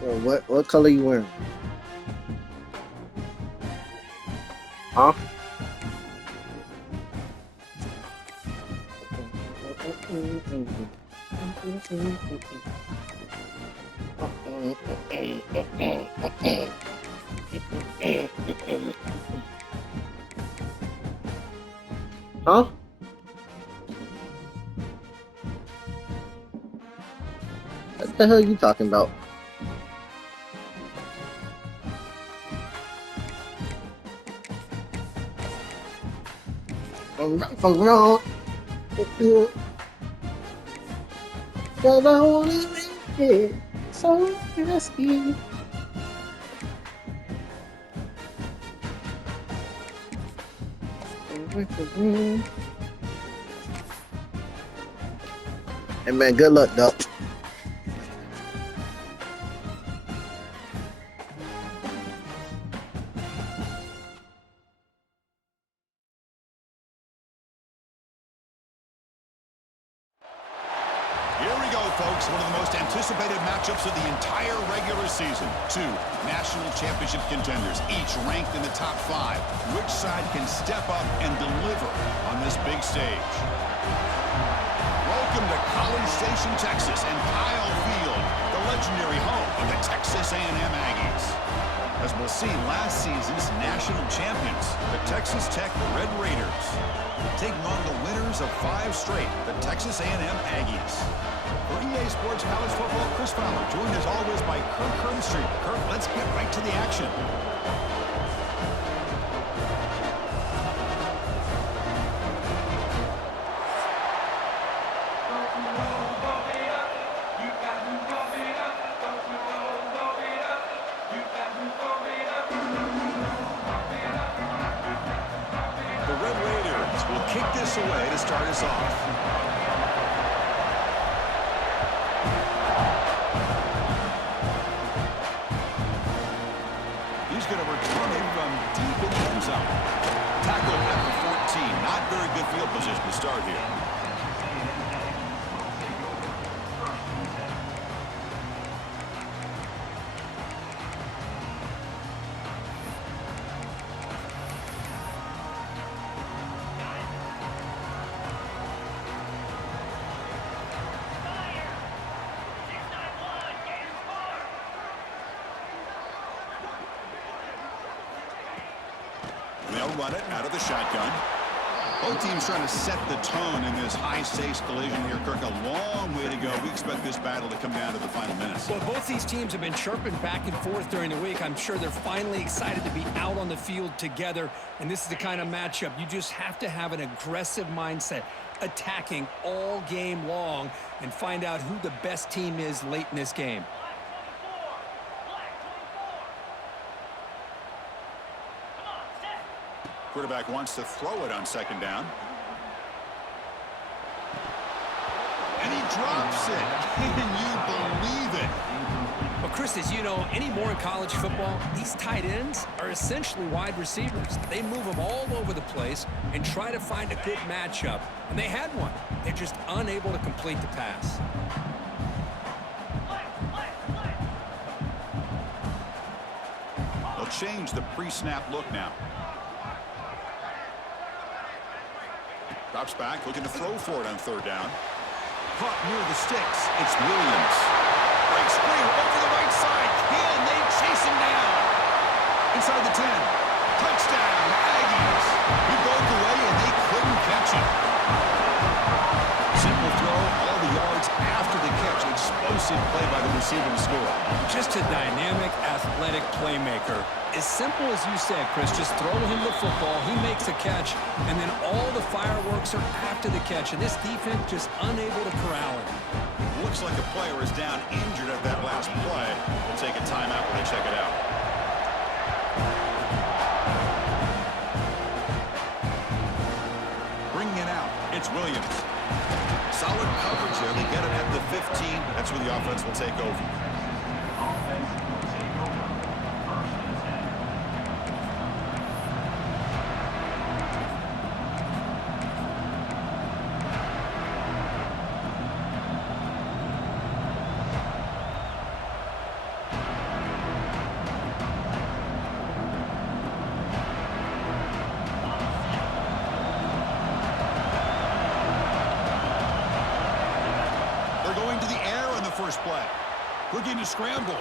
Bro, what color you wearing? Huh? Huh? What the hell are you talking about? From wrong. Cause I wanna make it so risky. Hey man, good luck, Doc. Here we go, folks. One of the most anticipated matchups of the entire regular season. Two national championship contenders, each ranked in the top 5. Which side can step up and deliver on this big stage? Welcome to College Station, Texas, and Kyle Field, the legendary home of the Texas A&M Aggies. As we'll see, last season's national champions, the Texas Tech Red Raiders, taking on the winners of 5 straight, the Texas A&M Aggies. For EA Sports College Football, Chris Fowler, joined as always by Kirk Herbstreit. Kirk, let's get right to the action. The Red Raiders will kick this away to start us off. He's going to return it from deep in the end zone. Tackled at the 14. Not very good field position to start here. They'll run it out of the shotgun. Both teams trying to set the tone in this high-stakes collision here. Kirk, a long way to go. We expect this battle to come down to the final minutes. Well, both these teams have been chirping back and forth during the week. I'm sure they're finally excited to be out on the field together. And this is the kind of matchup you just have to have an aggressive mindset, attacking all game long, and find out who the best team is late in this game. Quarterback wants to throw it on second down. And he drops it. Can you believe it? Well, Chris, as you know, anymore in college football, these tight ends are essentially wide receivers. They move them all over the place and try to find a good matchup. And they had one. They're just unable to complete the pass. They'll change the pre-snap look now. Drops back, looking to throw for it on third down. Caught near the sticks. It's Williams. Breaks free over the right side. Can they chase him down? Inside the 10. Touchdown, Aggies. He broke away and they couldn't catch him. Simple throw, all the yards after the catch. Explosive play by the receiver to score. Just a dynamic, athletic playmaker. As simple as you said, Chris, just throw him the football, he makes a catch, and then all the fireworks are after the catch, and this defense just unable to corral him. Looks like a player is down injured at that last play. We'll take a timeout when they check it out. Bringing it out, it's Williams. Solid coverage there. They get it at the 15. That's where the offense will take over. first play. Looking to scramble.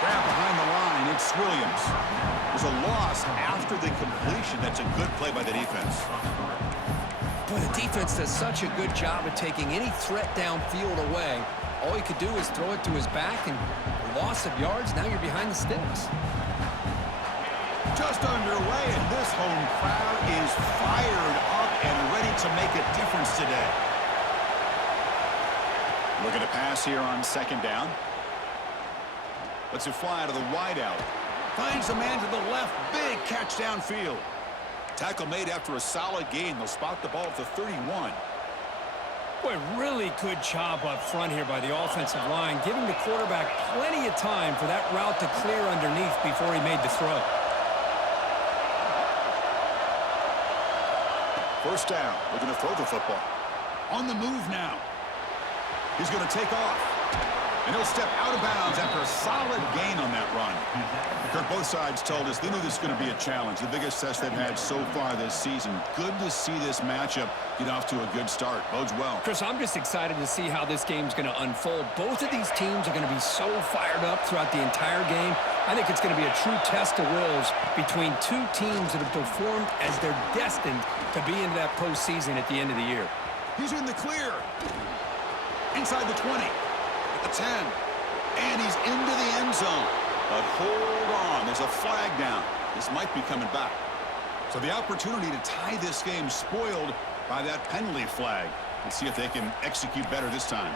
Grab behind the line. It's Williams. There's a loss after the completion. That's a good play by the defense. Boy, the defense does such a good job of taking any threat downfield away. All he could do is throw it to his back, and loss of yards, now you're behind the sticks. Just underway, and this home crowd is fired up and ready to make a difference today. Looking to pass here on second down. Lets it fly out of the wideout. Finds the man to the left. Big catch downfield. Tackle made after a solid gain. They'll spot the ball at the 31. Boy, really good job up front here by the offensive line, giving the quarterback plenty of time for that route to clear underneath before he made the throw. First down. Looking to throw the football. On the move now. He's going to take off. And he'll step out of bounds after a solid gain on that run. Kirk, both sides told us they knew this was going to be a challenge. The biggest test they've had so far this season. Good to see this matchup get off to a good start. Bodes well. Chris, I'm just excited to see how this game's going to unfold. Both of these teams are going to be so fired up throughout the entire game. I think it's going to be a true test of wills between two teams that have performed as they're destined to be into that postseason at the end of the year. He's in the clear. Inside the 20. At the 10. And he's into the end zone. But hold on. There's a flag down. This might be coming back. So the opportunity to tie this game spoiled by that penalty flag. Let's see if they can execute better this time.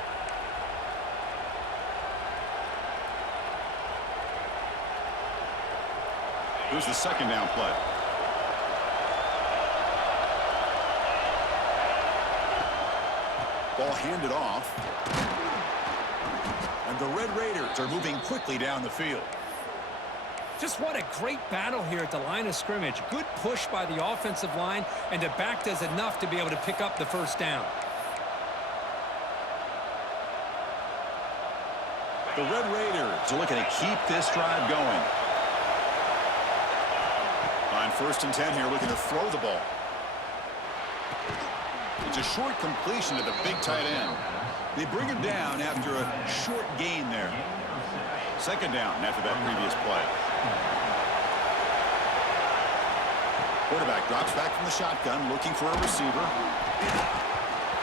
Here's the second down play. Ball handed off. And the Red Raiders are moving quickly down the field. Just what a great battle here at the line of scrimmage. Good push by the offensive line, and the back does enough to be able to pick up the first down. The Red Raiders are looking to keep this drive going. On first and 10 here, looking to throw the ball. It's a short completion to the big tight end. They bring him down after a short gain there. Second down after that previous play. Quarterback drops back from the shotgun, looking for a receiver.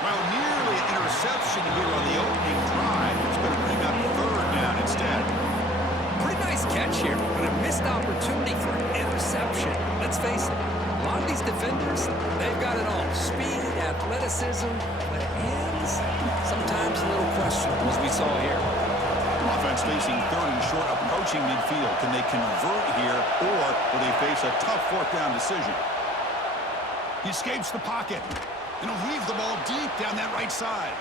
Well, nearly an interception here on the opening drive. It's going to bring up third down instead. Pretty nice catch here, but a missed opportunity for an interception. Let's face it, a lot of these defenders, they've got it all. Speed, athleticism, but hands, sometimes a little questionable, as we saw here. Offense facing third and short, approaching midfield. Can they convert here, or will they face a tough fourth down decision? He escapes the pocket, and he'll heave the ball deep down that right side.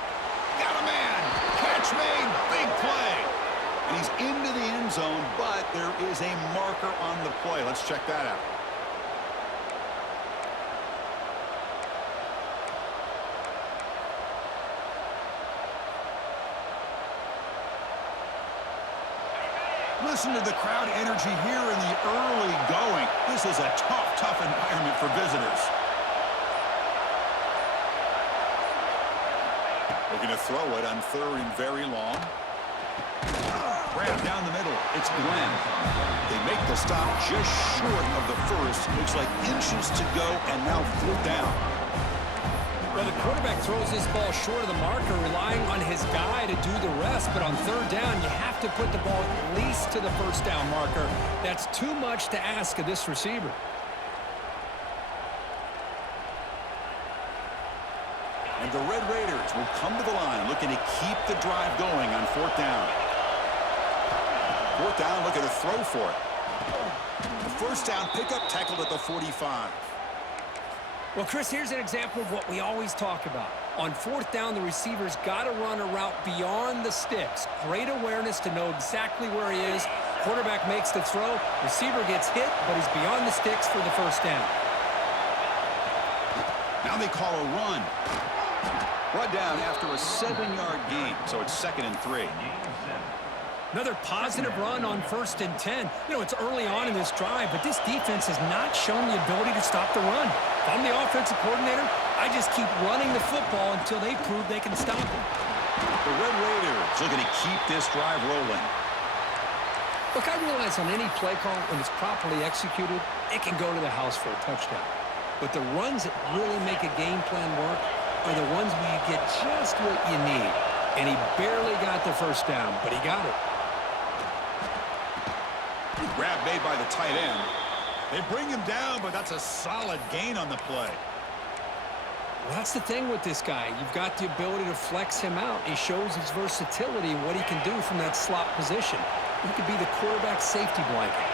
Got a man. Catch made. Big play. And he's into the end zone, but there is a marker on the play. Let's check that out. Listen to the crowd energy here in the early going. This is a tough environment for visitors. Looking to throw it on third and very long. Grab down the middle. It's Glenn. They make the stop just short of the first. Looks like inches to go, and now fourth down. Well, the quarterback throws this ball short of the marker, relying on his guy to do the rest. But on third down, you have to put the ball at least to the first down marker. That's too much to ask of this receiver. And the Red Raiders will come to the line, looking to keep the drive going on fourth down. Fourth down, looking to throw for it. The first down pickup tackled at the 45. Well, Chris, here's an example of what we always talk about. On fourth down, the receiver's got to run a route beyond the sticks. Great awareness to know exactly where he is. Quarterback makes the throw. Receiver gets hit, but he's beyond the sticks for the first down. Now they call a run. Brought down after a 7-yard gain, so it's 2nd and 3. Another positive run on 1st and 10. You know, it's early on in this drive, but this defense has not shown the ability to stop the run. If I'm the offensive coordinator, I just keep running the football until they prove they can stop it. The Red Raiders looking to keep this drive rolling. Look, I realize on any play call, when it's properly executed, it can go to the house for a touchdown. But the runs that really make a game plan work are the ones where you get just what you need. And he barely got the first down, but he got it. Grab made by the tight end. They bring him down, but that's a solid gain on the play. Well, that's the thing with this guy. You've got the ability to flex him out. He shows his versatility and what he can do from that slot position. He could be the quarterback safety blanket.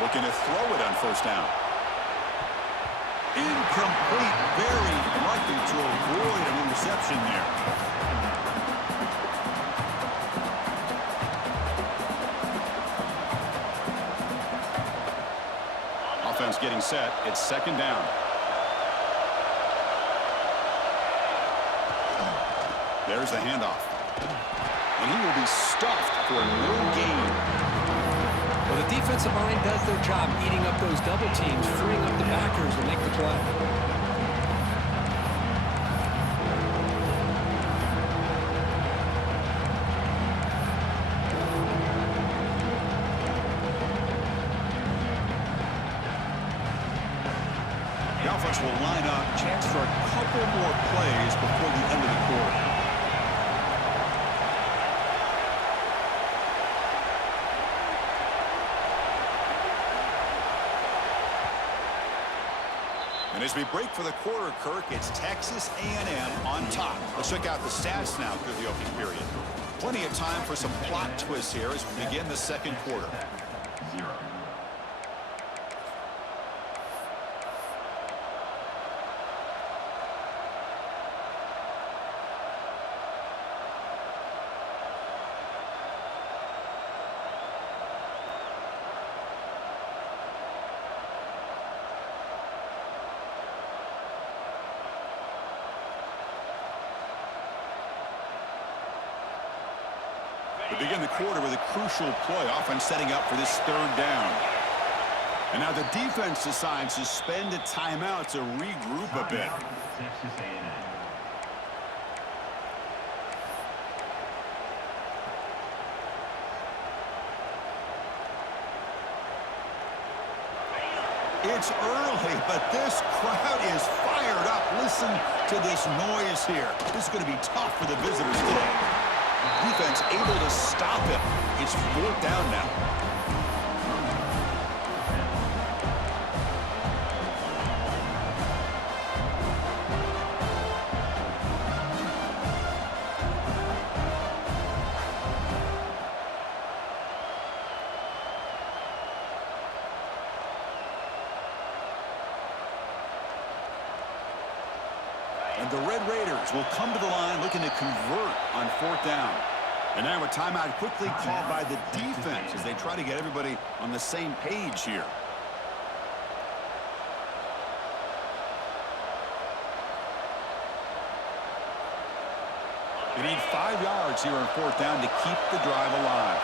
Looking to throw it on first down. Incomplete, very lucky to avoid an interception there. Offense getting set. It's second down. There's the handoff. And he will be stuffed for no gain. Well, the defensive line does their job eating up those double teams, freeing up the backers to make the play. The offense will line up. Chance for a couple more plays before the end of the quarter. And as we break for the quarter, Kirk, it's Texas A&M on top. Let's check out the stats now through the opening period. Plenty of time for some plot twists here as we begin the second quarter. We begin the quarter with a crucial play, offense setting up for this third down. And now the defense decides to spend a timeout to regroup a bit. It's early, but this crowd is fired up. Listen to this noise here. This is going to be tough for the visitors today. Defense able to stop him. It's fourth down now. And the Red Raiders will come to the line looking to convert on fourth down. And now a timeout quickly called by the defense as they try to get everybody on the same page here. They need 5 yards here on fourth down to keep the drive alive.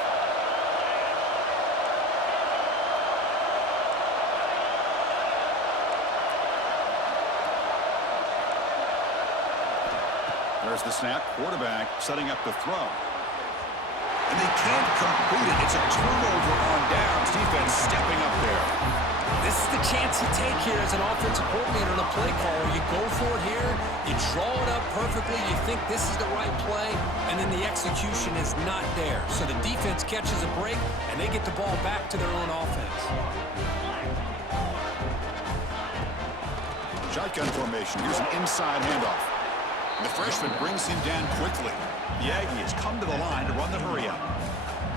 There's the snap. Quarterback setting up the throw. And they can't complete it. It's a turnover on downs. Defense stepping up there. This is the chance you take here as an offensive coordinator on a play call. You go for it here, you draw it up perfectly, you think this is the right play, and then the execution is not there. So the defense catches a break, and they get the ball back to their own offense. Shotgun formation. Here's an inside handoff. And the freshman brings him down quickly. The Aggies come to the line to run the hurry-up.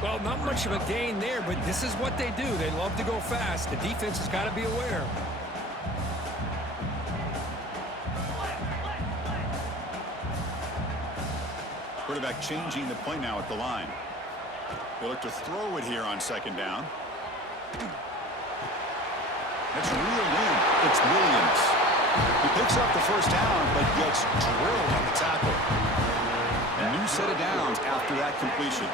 Well, not much of a gain there, but this is what they do. They love to go fast. The defense has got to be aware. Quarterback changing the play now at the line. They look to throw it here on second down. That's reeled in. It's Williams. He picks up the first down, but gets drilled on the tackle. A new set of downs after that completion.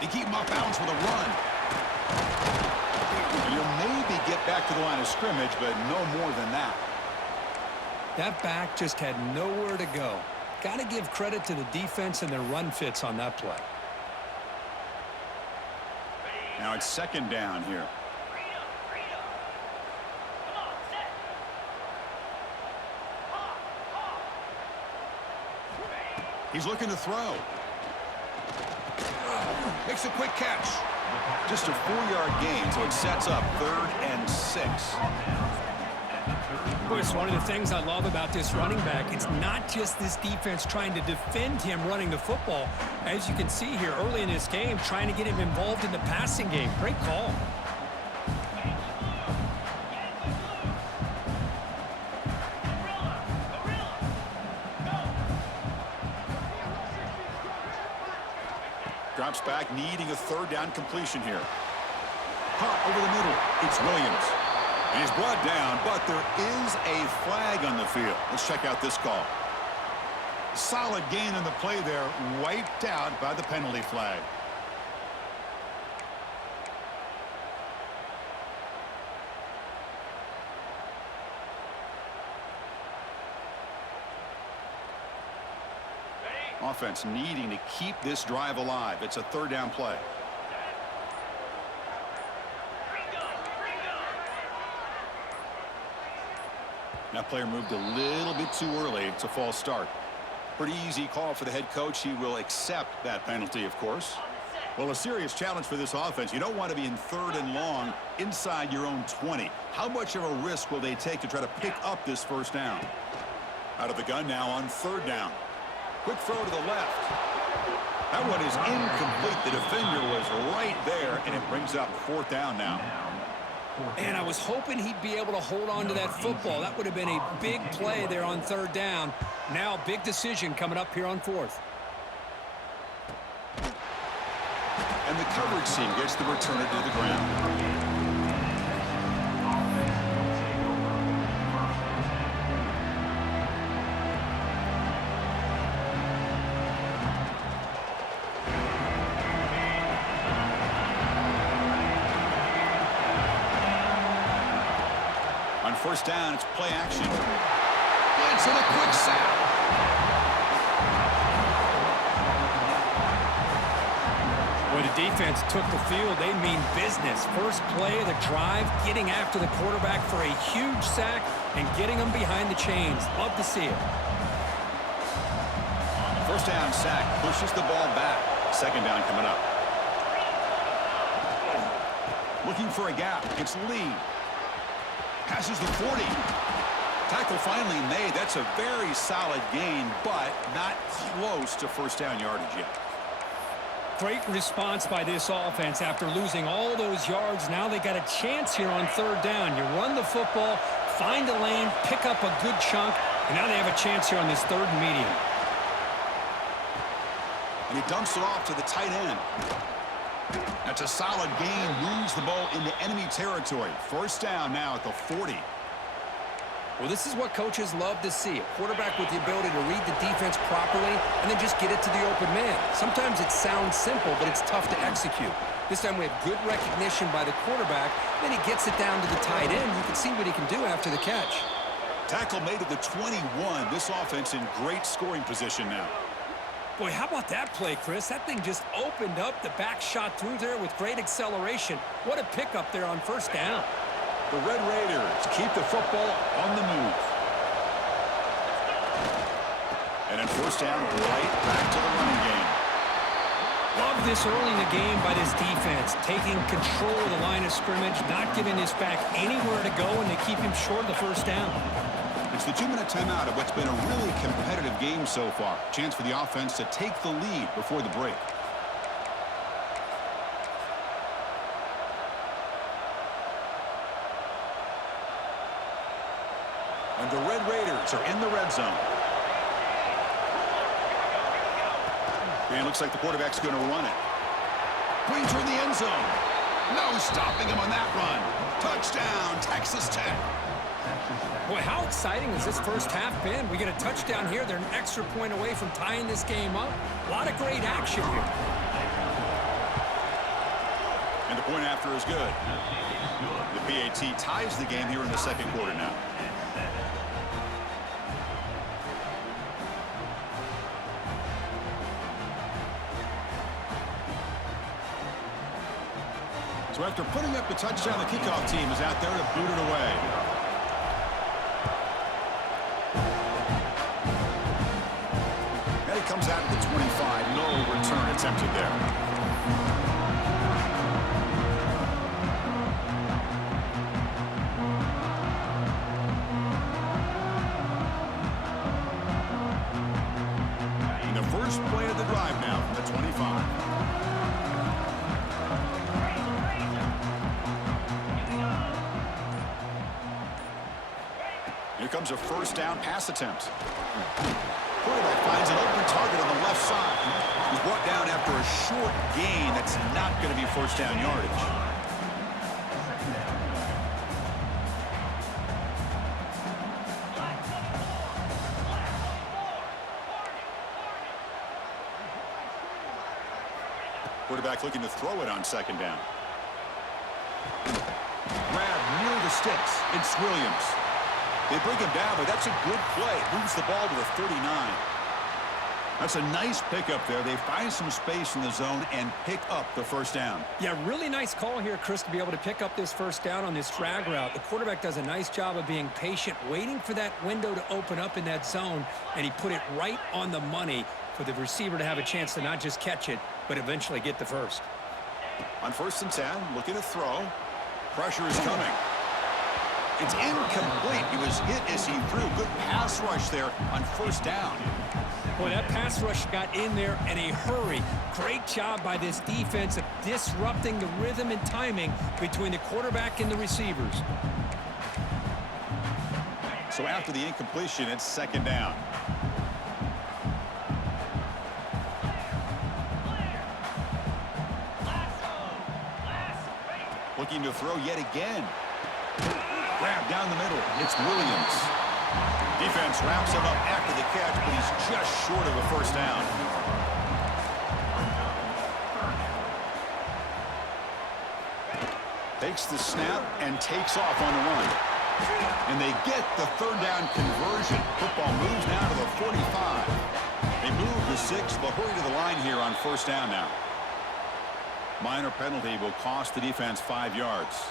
They keep him off balance with a run. And he'll maybe get back to the line of scrimmage, but no more than that. That back just had nowhere to go. Got to give credit to the defense and their run fits on that play. Now it's second down here. He's looking to throw. Makes a quick catch. Just a 4-yard gain, so it sets up 3rd and 6. Boy, it's one of the things I love about this running back. It's not just this defense trying to defend him running the football. As you can see here early in this game, trying to get him involved in the passing game. Great call. Drops back, needing a 3rd down completion here. Caught over the middle. It's Williams. And he's brought down, but there is a flag on the field. Let's check out this call. Solid gain on the play there, wiped out by the penalty flag. Offense needing to keep this drive alive. It's a 3rd down play. That player moved a little bit too early. It's a false start. Pretty easy call for the head coach. He will accept that penalty, of course. Well, a serious challenge for this offense. You don't want to be in 3rd and long inside your own 20. How much of a risk will they take to try to pick up this 1st down? Out of the gun now on 3rd down. Quick throw to the left. That one is incomplete. The defender was right there, and it brings up 4th down now. And I was hoping he'd be able to hold on to that football. That would have been a big play there on 3rd down. Now a big decision coming up here on 4th. And the coverage team gets the returner to the ground. On 1st down, it's play action. It's in a quick sack. When the defense took the field, they mean business. First play of the drive, getting after the quarterback for a huge sack and getting him behind the chains. Love to see it. 1st down sack pushes the ball back. 2nd down coming up. Looking for a gap. It's Lee. Passes the 40. Tackle finally made. That's a very solid gain, but not close to 1st down yardage yet. Great response by this offense after losing all those yards. Now they got a chance here on 3rd down. You run the football, find a lane, pick up a good chunk, and now they have a chance here on this 3rd and medium. And he dumps it off to the tight end. That's a solid gain, moves the ball into enemy territory. 1st down now at the 40. Well, this is what coaches love to see. A quarterback with the ability to read the defense properly and then just get it to the open man. Sometimes it sounds simple, but it's tough to execute. This time we have good recognition by the quarterback. Then he gets it down to the tight end. You can see what he can do after the catch. Tackle made at the 21. This offense in great scoring position now. Boy, how about that play, Chris? That thing just opened up. The back shot through there with great acceleration. What a pickup there on 1st down. The Red Raiders keep the football on the move. And then 1st down, right back to the running game. Love this early in the game by this defense, taking control of the line of scrimmage, not giving this back anywhere to go, and they keep him short of the 1st down. It's the 2-minute timeout of what's been a really competitive game so far. Chance for the offense to take the lead before the break. And the Red Raiders are in the red zone. And it looks like the quarterback's going to run it. Going toward the end zone. No stopping him on that run. Touchdown, Texas Tech. Boy, how exciting has this 1st half been? We get a touchdown here. They're an extra point away from tying this game up. A lot of great action here. And the point after is good. The PAT ties the game here in the second quarter now. So after putting up the touchdown, the kickoff team is out there to boot it away. And he comes out at the 25. No return attempted there. And the first play of the drive now from the 25. Here comes a first down pass attempt. Quarterback finds an open target on the left side. He's brought down after a short gain. That's not going to be first down yardage. Quarterback looking to throw it on second down. Grab near the sticks. It's Williams. They bring him down, but that's a good play. Moves the ball to the 39. That's a nice pickup there. They find some space in the zone and pick up the first down. Yeah, really nice call here, Chris, to be able to pick up this first down on this drag route. The quarterback does a nice job of being patient, waiting for that window to open up in that zone, and he put it right on the money for the receiver to have a chance to not just catch it, but eventually get the first. On 1st and 10, looking to throw. Pressure is coming. It's incomplete. He was hit as he threw. Good pass rush there on first down. Boy, that pass rush got in there in a hurry. Great job by this defense of disrupting the rhythm and timing between the quarterback and the receivers. So after the incompletion, it's second down. Looking to throw yet again. Grab down the middle. It's Williams. Defense wraps him up after the catch, but he's just short of a first down. Takes the snap and takes off on the run. And they get the third down conversion. Football moves now to the 45. They move the 6. They'll hurry to the line here on first down now. Minor penalty will cost the defense 5 yards.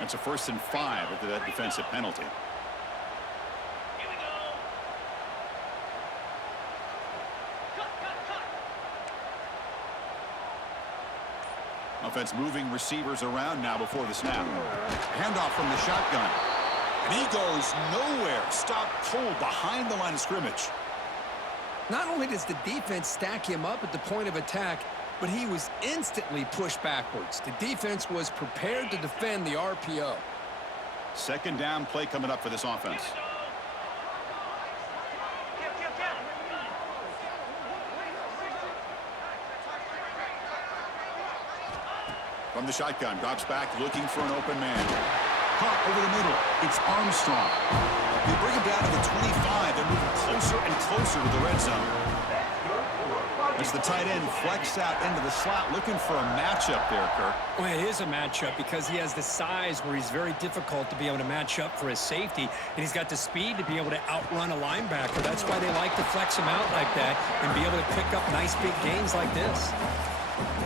That's a 1st and 5 after that defensive penalty. Offense moving receivers around now before the snap. Handoff from the shotgun. And he goes nowhere. Stopped cold behind the line of scrimmage. Not only does the defense stack him up at the point of attack, but he was instantly pushed backwards. The defense was prepared to defend the RPO. Second down play coming up for this offense. From the shotgun, drops back looking for an open man. Caught over the middle. It's Armstrong. They bring him down to the 25 and move closer and closer to the red zone. As the tight end flexed out into the slot, looking for a matchup there, Kirk. Well, it is a matchup because he has the size where he's very difficult to be able to match up for his safety, and he's got the speed to be able to outrun a linebacker. That's why they like to flex him out like that and be able to pick up nice big gains like this.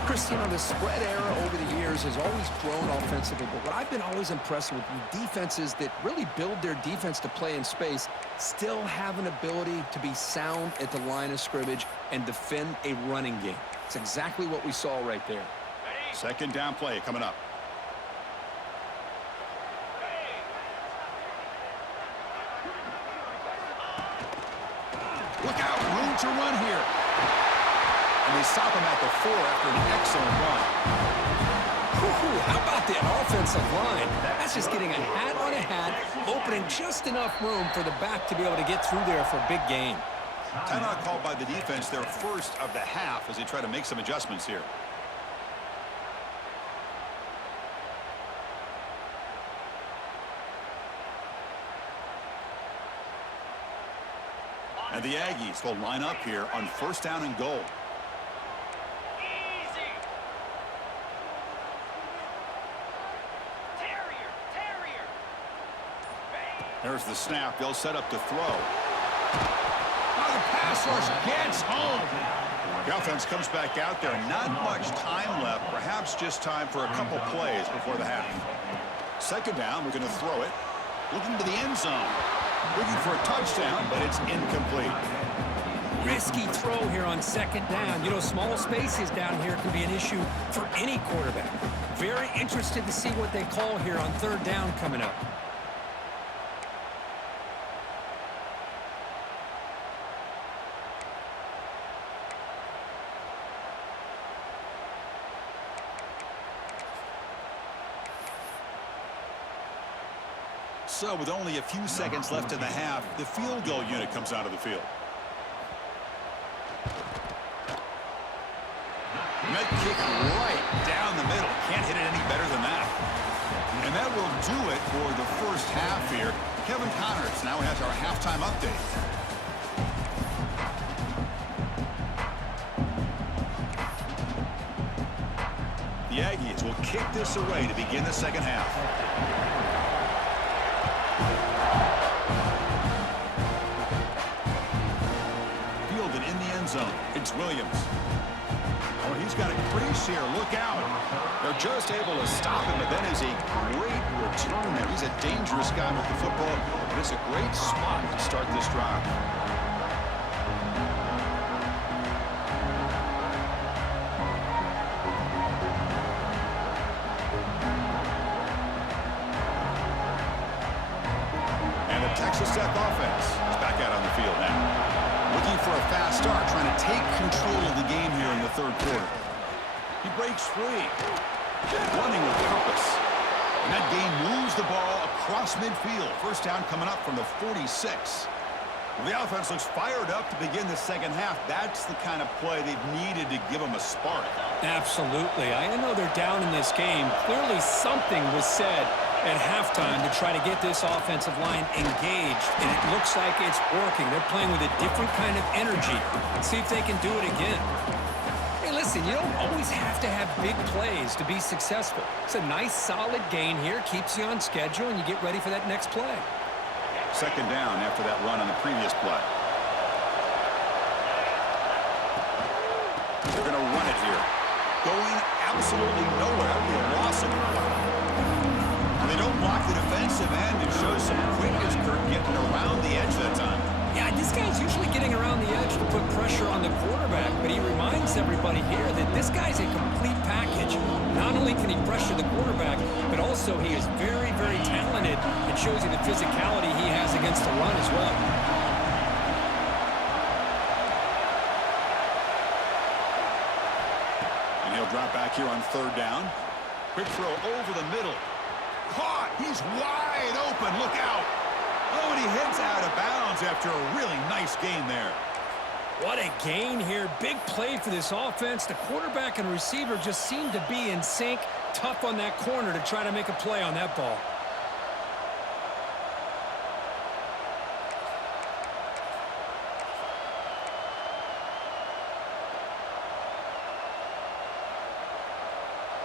Chris, you know, the spread era over the years has always grown offensively, but what I've been always impressed with defenses that really build their defense to play in space still have an ability to be sound at the line of scrimmage and defend a running game. It's exactly what we saw right there. Second down play coming up. Look out, room to run here. And they stop him at the 4 after an excellent run. How about the offensive line? That's just getting a hat on a hat, opening just enough room for the back to be able to get through there for a big gain. Timeout called by the defense, their first of the half, as they try to make some adjustments here. And the Aggies will line up here on first down and goal. There's the snap. They'll set up to throw. Oh, the pass rush gets home. The offense comes back out there. Not much time left. Perhaps just time for a couple plays before the half. Second down. We're going to throw it. Looking to the end zone. Looking for a touchdown, but it's incomplete. Risky throw here on second down. You know, small spaces down here can be an issue for any quarterback. Very interested to see what they call here on third down coming up. So with only a few seconds left in the half, the field goal unit comes out of the field. That kick right down the middle. Can't hit it any better than that. And that will do it for the first half here. Kevin Connors now has our halftime update. The Aggies will kick this away to begin the second half. Fielded in the end zone. It's Williams. Oh, he's got a crease here. Look out. They're just able to stop him, but that is a great return there. He's a dangerous guy with the football, but it's a great spot to start this drive. And the Texas Tech offense is back out on the field now. Looking for a fast start, trying to take control of the game here in the third quarter. He breaks free. Running with purpose. And that game moves the ball across midfield. First down coming up from the 46. Well, the offense looks fired up to begin the second half. That's the kind of play they've needed to give them a spark. Absolutely. I know they're down in this game. Clearly something was said at halftime to try to get this offensive line engaged, and it looks like it's working. They're playing with a different kind of energy. Let's see if they can do it again. Hey, listen, you don't always have to have big plays to be successful. It's a nice, solid gain here. Keeps you on schedule, and you get ready for that next play. Second down after that run on the previous play. They're going to run it here. Going absolutely nowhere. It'll be a loss of the play. They don't block the defensive end and show some quickness, Kurt, getting around the edge that time. Yeah, this guy's usually getting around the edge to put pressure on the quarterback, but he reminds everybody here that this guy's a complete package. Not only can he pressure the quarterback, but also he is very, very talented and shows you the physicality he has against the run as well. And he'll drop back here on third down. Quick throw over the middle. Caught. He's wide open. Look out. Oh, and he hits out of bounds after a really nice gain there. What a gain here. Big play for this offense. The quarterback and receiver just seem to be in sync. Tough on that corner to try to make a play on that ball.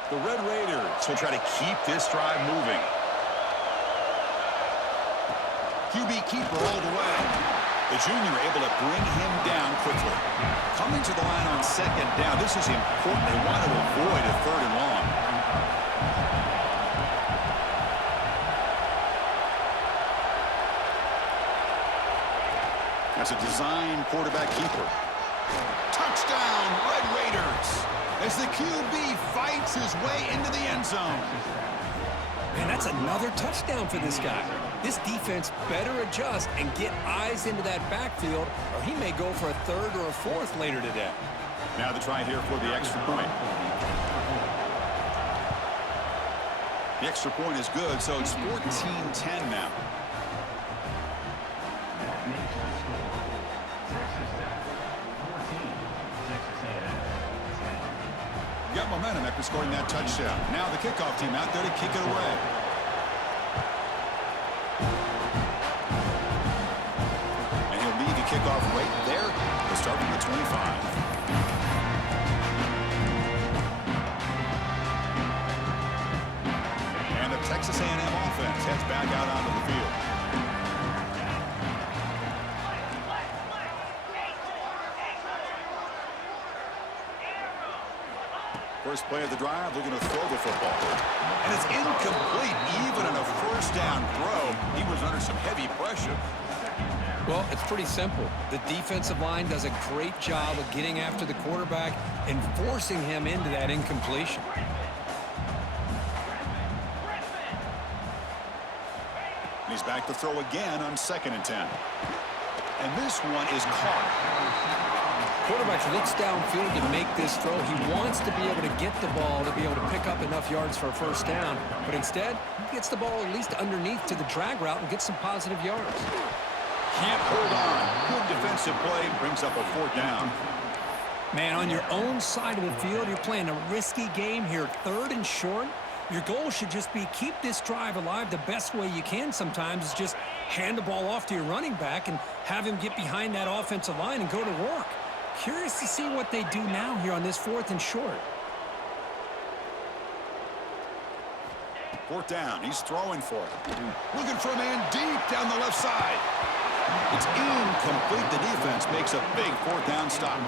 The Red Raiders will try to keep this drive moving. QB keeper all the way. The junior able to bring him down quickly. Coming to the line on second down. This is important. They want to avoid a third and long. That's a design quarterback keeper. Touchdown, Red Raiders, as the QB fights his way into the end zone. Man, that's another touchdown for this guy. This defense better adjust and get eyes into that backfield, or he may go for a third or a fourth later today. Now the try here for the extra point. The extra point is good, so it's 14-10 now. Got momentum after scoring that touchdown. Now the kickoff team out there to kick it away. And he'll lead the kickoff kickoff right there. They'll start from the 25. And the Texas A&M offense heads back out onto the field. First play of the drive, looking to throw the football. And it's incomplete. Even in a first down throw, he was under some heavy pressure. Well, it's pretty simple. The defensive line does a great job of getting after the quarterback and forcing him into that incompletion. He's back to throw again on 2nd and 10. And this one is caught. Quarterback looks downfield to make this throw. He wants to be able to get the ball to be able to pick up enough yards for a first down. But instead, he gets the ball at least underneath to the drag route and gets some positive yards. Can't hold on. Good defensive play. Brings up a 4th down. Man, on your own side of the field, you're playing a risky game here. 3rd and short. Your goal should just be keep this drive alive the best way you can sometimes is just hand the ball off to your running back and have him get behind that offensive line and go to work. Curious to see what they do now here on this 4th and short. 4th down. He's throwing for it. Looking for a man deep down the left side. It's incomplete. The defense makes a big 4th down stop.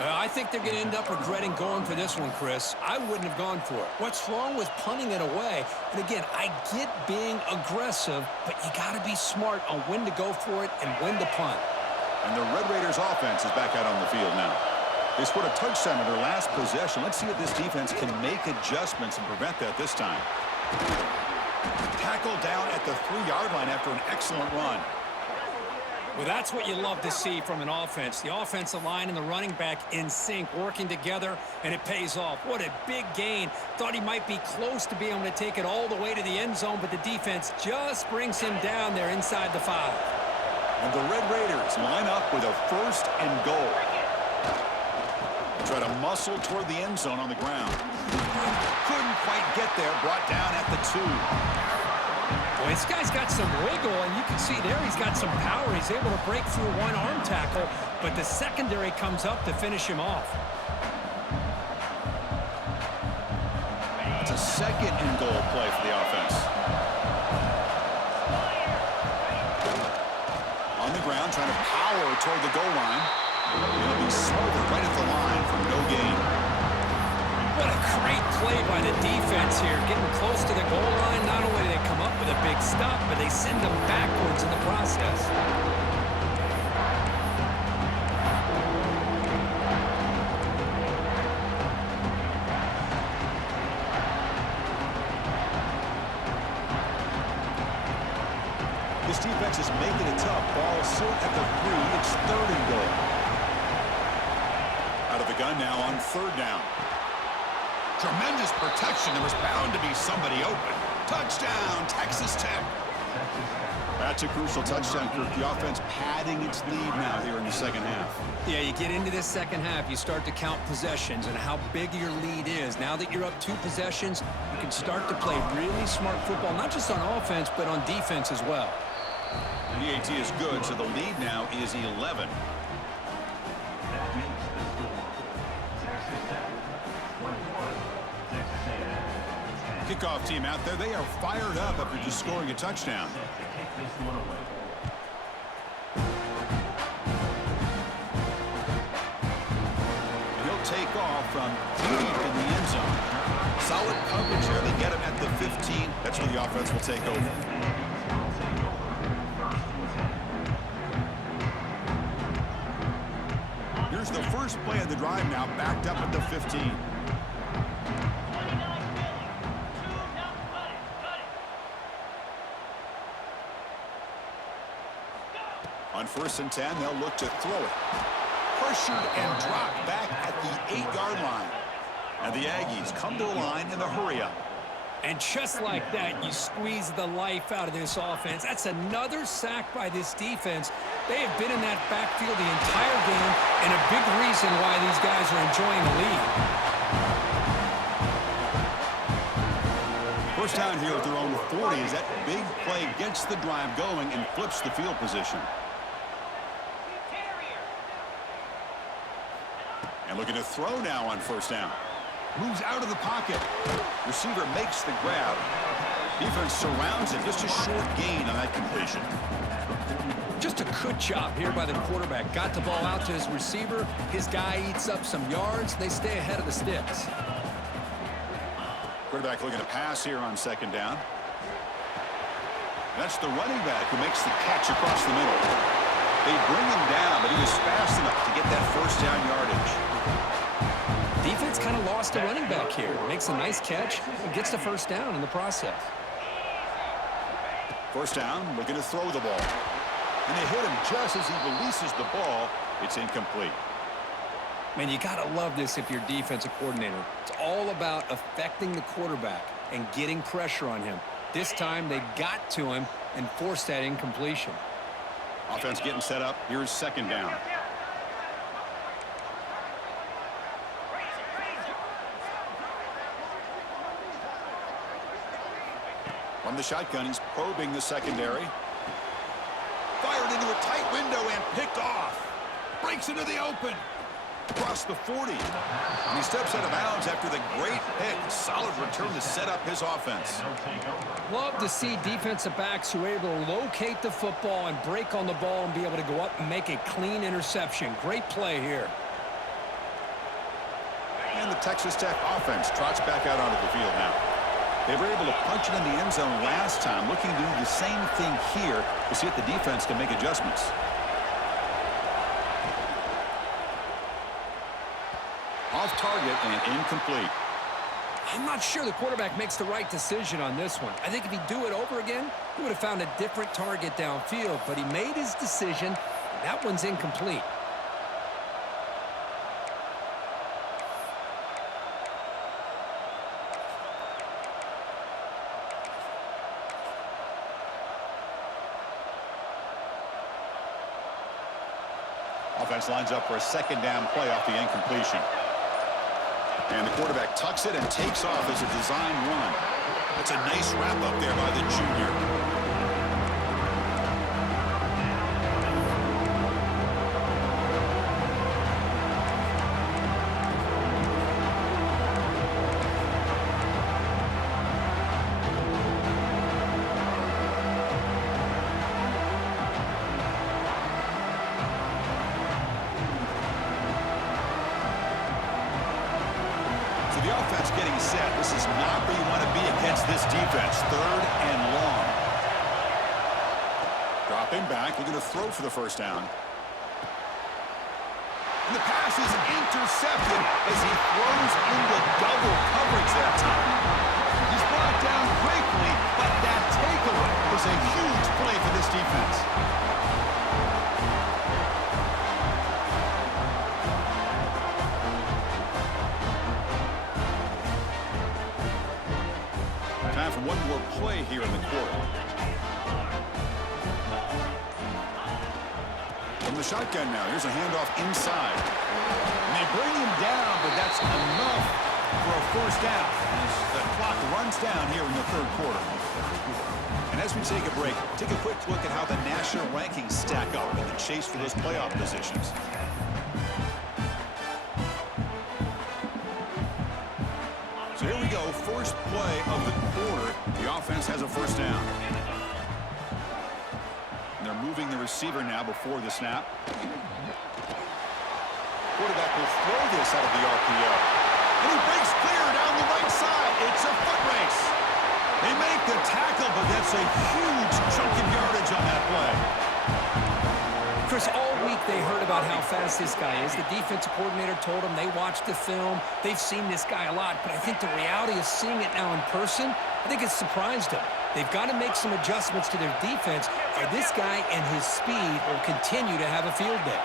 I think they're going to end up regretting going for this one, Chris. I wouldn't have gone for it. What's wrong with punting it away? And again, I get being aggressive, but you got to be smart on when to go for it and when to punt. And the Red Raiders offense is back out on the field now. They scored a touchdown in their last possession. Let's see if this defense can make adjustments and prevent that this time. Tackle down at the 3-yard line after an excellent run. Well, that's what you love to see from an offense. The offensive line and the running back in sync, working together, and it pays off. What a big gain. Thought he might be close to being able to take it all the way to the end zone, but the defense just brings him down there inside the 5. And the Red Raiders line up with a 1st and goal. Try to muscle toward the end zone on the ground. Couldn't quite get there, brought down at the 2. Well, this guy's got some wiggle, and you can see there he's got some power. He's able to break through one arm tackle, but the secondary comes up to finish him off. It's a 2nd and goal play for the offense. On the ground, trying to power toward the goal line. He'll be smothered right at the line for no gain. What a great play by the defense here. Getting close to the goal line, not only do they come up with a big stop, but they send them backwards in the process. This defense is making it tough. Ball still at the 3. It's 3rd and goal. Out of the gun now on 3rd down. Tremendous protection. There was bound to be somebody open. Touchdown, Texas Tech. That's a crucial touchdown, Kirk. The offense padding its lead now here in the 2nd half. Yeah, you get into this 2nd half, you start to count possessions and how big your lead is. Now that you're up 2 possessions, you can start to play really smart football, not just on offense, but on defense as well. The AT is good, so the lead now is 11. Kickoff team out there, they are fired up after just scoring a touchdown. And he'll take off from deep in the end zone. Solid coverage here. They get him at the 15. That's where the offense will take over. Here's the first play of the drive now, backed up at the 15. On 1st and 10, they'll look to throw it. Pressured and dropped back at the 8-yard line. And the Aggies come to the line in the hurry-up. And just like that, you squeeze the life out of this offense. That's another sack by this defense. They have been in that backfield the entire game, and a big reason why these guys are enjoying the lead. First down here at their own 40 as that big play gets the drive going and flips the field position. And looking to throw now on first down. Moves out of the pocket. Receiver makes the grab. Defense surrounds him. Just a short gain on that completion. Just a good job here by the quarterback. Got the ball out to his receiver. His guy eats up some yards. They stay ahead of the sticks. Quarterback looking to pass here on second down. That's the running back who makes the catch across the middle. They bring him down, but he was fast enough to get that first down yardage. Defense kind of lost a running back here. Makes a nice catch and gets the first down in the process. First down, looking to throw the ball. And they hit him just as he releases the ball. It's incomplete. Man, you got to love this if you're defensive coordinator. It's all about affecting the quarterback and getting pressure on him. This time they got to him and forced that incompletion. Offense getting set up. Here's second down. From the shotgun, he's probing the secondary. Fired into a tight window and picked off. Breaks into the open. Across the 40. And he steps out of bounds after the great pick. Solid return to set up his offense. Love to see defensive backs who are able to locate the football and break on the ball and be able to go up and make a clean interception. Great play here. And the Texas Tech offense trots back out onto the field now. They were able to punch it in the end zone last time, looking to do the same thing here to see if the defense can make adjustments. Off target and incomplete. I'm not sure the quarterback makes the right decision on this one. I think if he'd do it over again, he would have found a different target downfield, but he made his decision, and that one's incomplete. Offense lines up for a second down play off the incompletion. And the quarterback tucks it and takes off as a design run. That's a nice wrap up there by the junior. The offense getting set. This is not where you want to be against this defense. Third and long. Dropping back, looking to throw for the first down. And the pass is intercepted as he throws into double coverage that time. He's brought down quickly, but that takeaway is a huge play for this defense. Time for one more play here in the quarter. From the shotgun now, here's a handoff inside. And they bring him down, but that's enough for a first down. As the clock runs down here in the third quarter. And as we take a break, take a quick look at how the national rankings stack up in the chase for those playoff positions. So here we go, first play of the quarter. The offense has a first down. And they're moving the receiver now before the snap. Quarterback will throw this out of the RPO. And he breaks clear down the right side. It's a foot race. They make the tackle, but that's a huge chunk of yardage on that play. Chris, all week they heard about how fast this guy is. The defensive coordinator told them they watched the film. They've seen this guy a lot, but I think the reality of seeing it now in person, I think it's surprised them. They've got to make some adjustments to their defense, or this guy and his speed will continue to have a field day.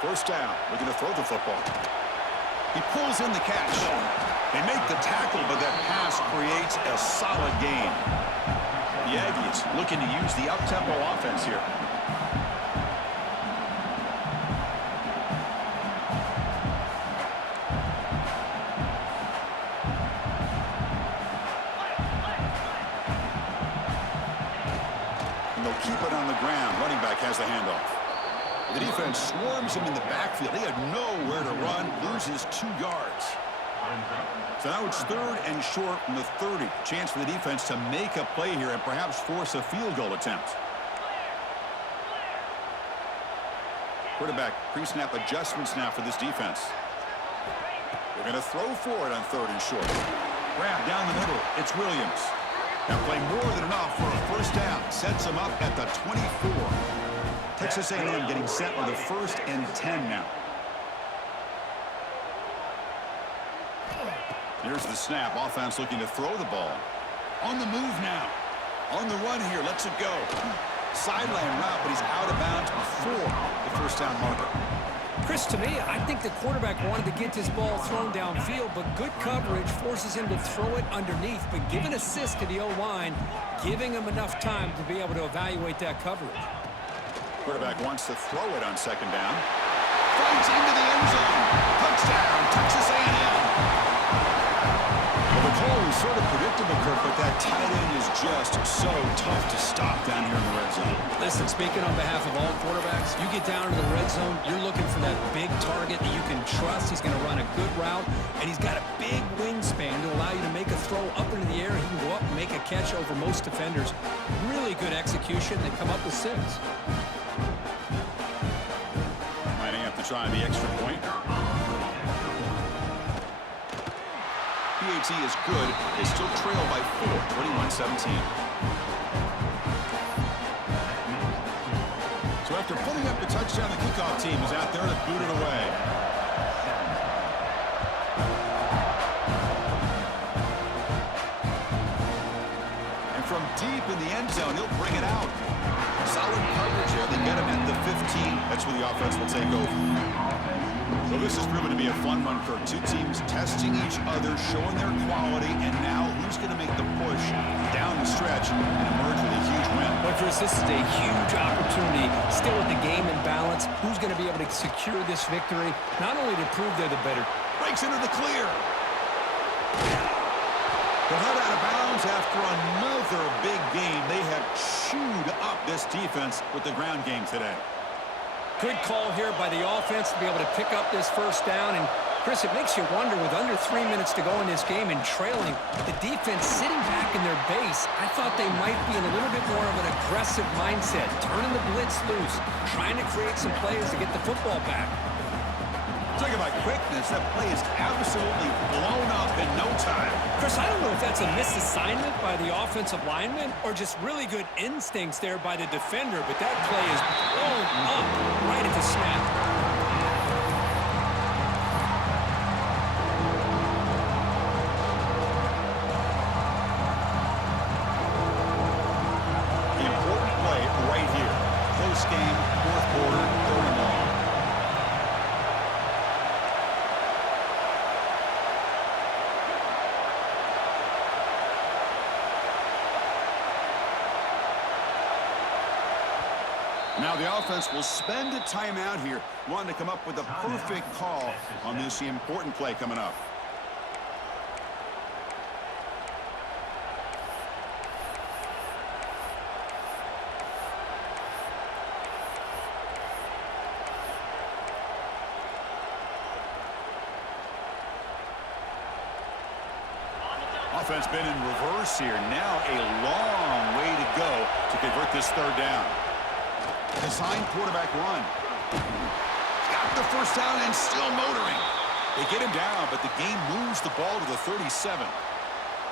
First down, looking to throw the football. He pulls in the catch. They make the tackle, but that pass creates a solid gain. The Aggies looking to use the up-tempo offense here. And they'll keep it on the ground. Running back has the handoff. The defense swarms him in the backfield. He had nowhere to run, loses 2 yards. So now it's 3rd and short from the 30. Chance for the defense to make a play here and perhaps force a field goal attempt. Quarterback pre-snap adjustments now for this defense. They're going to throw for it on 3rd and short. Grab down the middle. It's Williams. Now playing more than enough for a first down. Sets him up at the 24. Texas A&M getting set with a 1st and 10 now. Here's the snap. Offense looking to throw the ball. On the move now. On the run here. Lets it go. Sideline route, but he's out of bounds before the first down marker. Chris, to me, I think the quarterback wanted to get this ball thrown downfield, but good coverage forces him to throw it underneath. But give an assist to the O-line, giving him enough time to be able to evaluate that coverage. Quarterback wants to throw it on 2nd down. Finds into the end zone. Touchdown, Texas A&M. Well, the call was sort of predictable, Kirk, but that tight end is just so tough to stop down here in the red zone. Listen, speaking on behalf of all quarterbacks, you get down to the red zone, you're looking for that big target that you can trust. He's going to run a good route, and he's got a big wingspan to allow you to make a throw up into the air. He can go up and make a catch over most defenders. Really good execution. They come up with 6. Lining up to try the extra point. PAT is good. They still trail by 4, 21-17. So after putting up the touchdown, the kickoff team is out there to boot it away. And from deep in the end zone, he'll bring it out. Solid coverage here. They get him at the 15. That's where the offense will take over. Well, this has proven to be a fun one, Kirk. 2 teams testing each other, showing their quality, and now who's going to make the push down the stretch and emerge with a huge win? But Chris, this is a huge opportunity. Still with the game in balance, who's going to be able to secure this victory? Not only to prove they're the better. Breaks into the clear. They're head out of bounds after another big game. They have chewed up this defense with the ground game today. Good call here by the offense to be able to pick up this first down. And, Chris, it makes you wonder, with under 3 minutes to go in this game and trailing, the defense sitting back in their base, I thought they might be in a little bit more of an aggressive mindset, turning the blitz loose, trying to create some plays to get the football back. Talk about quickness. That play is absolutely blown up in no time. Chris, I don't know if that's a misassignment by the offensive lineman or just really good instincts there by the defender, but that play is blown up right at the snap. The important play right here. Close game, 4th quarter, 3rd and long. Now the offense will spend a timeout here, wanting to come up with a perfect call on this important play coming up. Offense been in reverse here. Now a long way to go to convert this 3rd down. Design quarterback run. Got the first down and still motoring. They get him down, but the game moves the ball to the 37.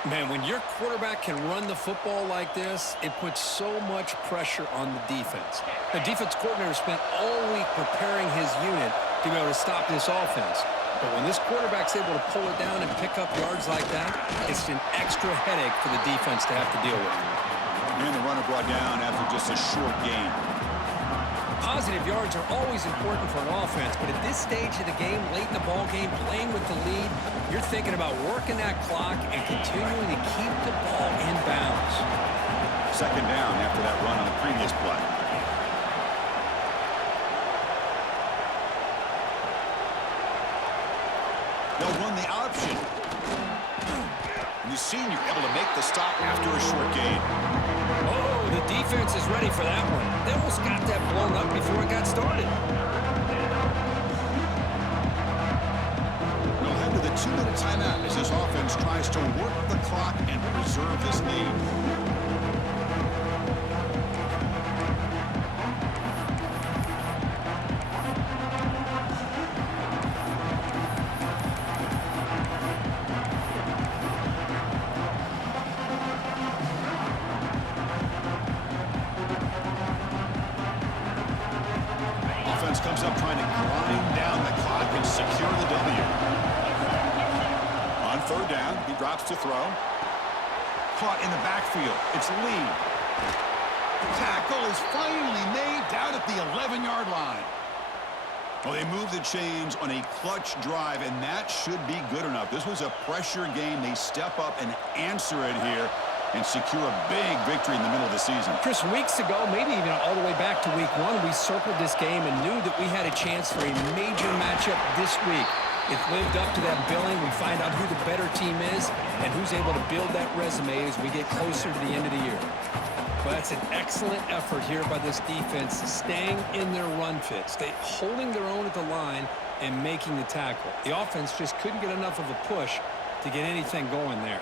Man, when your quarterback can run the football like this, it puts so much pressure on the defense. The defense coordinator spent all week preparing his unit to be able to stop this offense. But when this quarterback's able to pull it down and pick up yards like that, it's an extra headache for the defense to have to deal with. And the runner brought down after just a short gain. Positive yards are always important for an offense, but at this stage of the game, late in the ball game, playing with the lead, you're thinking about working that clock and continuing to keep the ball in bounds. 2nd down after that run on the previous play. They'll run the option. And the senior able to make the stop after a short gain. Oh, The defense is ready for that one. They almost got that blown up before it got started. We'll head to the 2-minute timeout as this offense tries to work the clock and preserve this lead. Offense comes up trying to grind down the clock and secure the W. On third down, he drops to throw. Caught in the backfield. It's Lee. Tackle is finally made down at the 11-yard line. Well, they move the chains on a clutch drive, and that should be good enough. This was a pressure game. They step up and answer it here and secure a big victory in the middle of the season. Chris, weeks ago, maybe even all the way back to week 1, we circled this game and knew that we had a chance for a major matchup this week. It lived up to that billing. We find out who the better team is and who's able to build that resume as we get closer to the end of the year. But that's an excellent effort here by this defense, staying in their run fit, holding their own at the line and making the tackle. The offense just couldn't get enough of a push to get anything going there.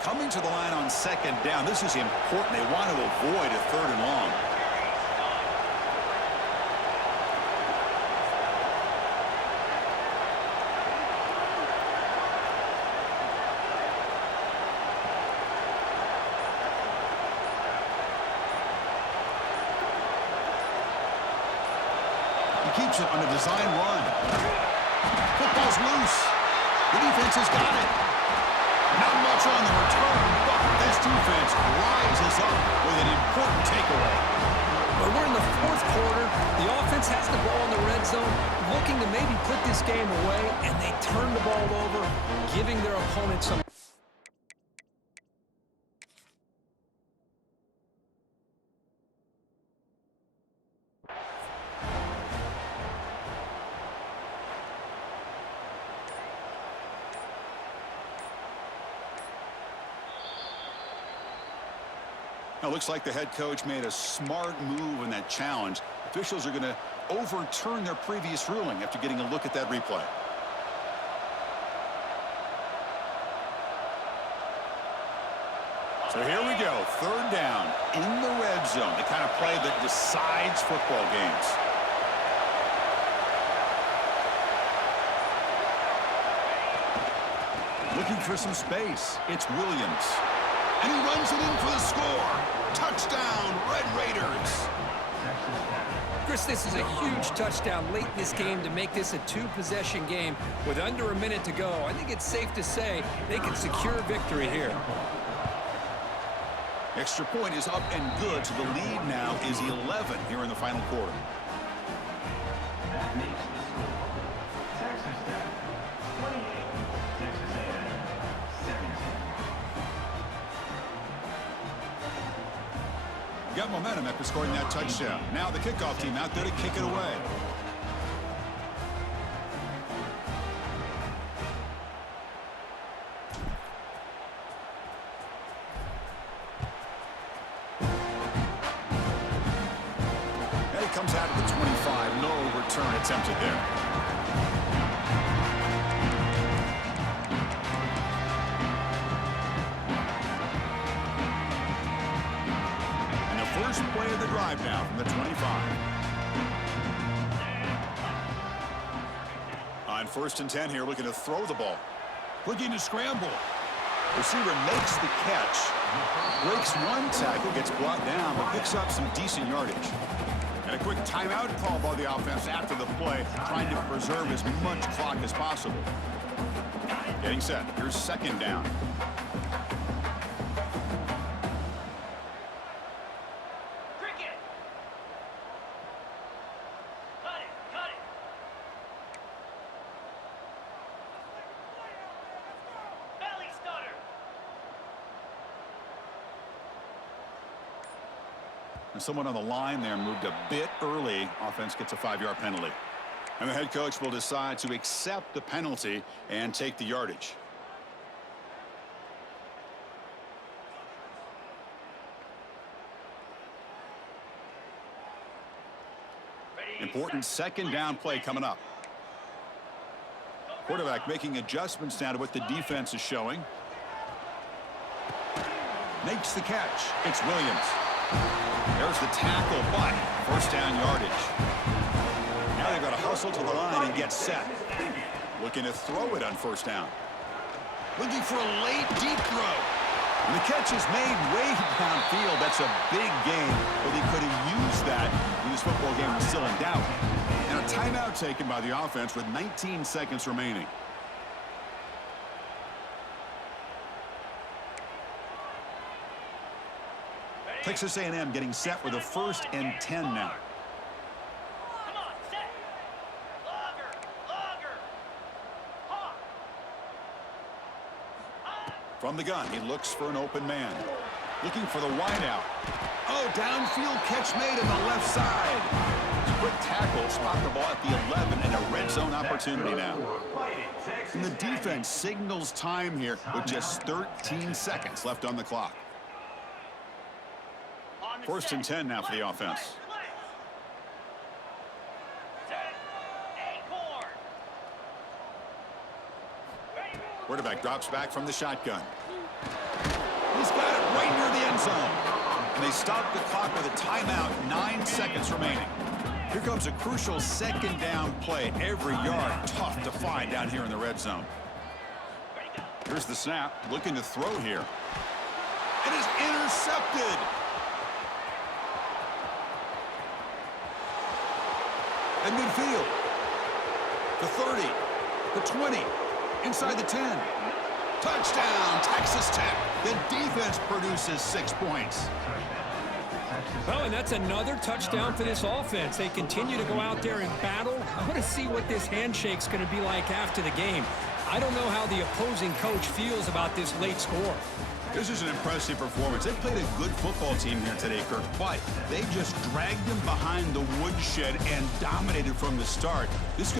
Coming to the line on second down, this is important. They want to avoid a third and long. He keeps it on a design run. Football's loose. The defense has got it. Not much on the return, but this defense rises up with an important takeaway. Well, we're in the fourth quarter. The offense has the ball in the red zone, looking to maybe put this game away, and they turn the ball over, giving their opponent some... Now, looks like the head coach made a smart move in that challenge. Officials are going to overturn their previous ruling after getting a look at that replay. So here we go, third down in the red zone, the kind of play that decides football games. Looking for some space, it's Williams. And he runs it in for the score. Touchdown, Red Raiders. Chris, this is a huge touchdown late in this game to make this a two-possession game with under a minute to go. I think it's safe to say they can secure victory here. Extra point is up and good, so the lead now is 11 here in the final quarter. Got momentum after scoring that touchdown. Now the kickoff team out there to kick it away. And he comes out at the 25. No return attempted there. First play of the drive now from the 25. On 1st and 10 here, looking to throw the ball. Looking to scramble. Receiver makes the catch. Breaks one tackle, gets brought down, but picks up some decent yardage. And a quick timeout call by the offense after the play, trying to preserve as much clock as possible. Getting set. Here's second down. And someone on the line there moved a bit early. Offense gets a 5-yard penalty. And the head coach will decide to accept the penalty and take the yardage. Important second down play coming up. Quarterback making adjustments now to what the defense is showing. Makes the catch. It's Williams. There's the tackle, but first down yardage. Now they've got to hustle to the line and get set. Looking to throw it on first down. Looking for a late deep throw. And the catch is made way downfield. That's a big gain, but he could have used that when this football game was still in doubt. And a timeout taken by the offense with 19 seconds remaining. Texas A&M getting set with a 1st and 10 now. From the gun, he looks for an open man. Looking for the wideout. Oh, downfield catch made on the left side. Quick tackle, spot the ball at the 11, and a red zone opportunity now. And the defense signals time here with just 13 seconds left on the clock. 1st and 10 now for the offense. Quarterback drops back from the shotgun. He's got it right near the end zone. And they stop the clock with a timeout, 9 seconds remaining. Here comes a crucial second down play. Every yard tough to find down here in the red zone. Here's the snap, looking to throw here. It is intercepted. At midfield. The 30. The 20. Inside the 10. Touchdown, Texas Tech. The defense produces 6 points. Well, and that's another touchdown for this offense. They continue to go out there and battle. I want to see what this handshake's going to be like after the game. I don't know how the opposing coach feels about this late score. This is an impressive performance. They played a good football team here today, Kirk, but they just dragged them behind the woodshed and dominated from the start. This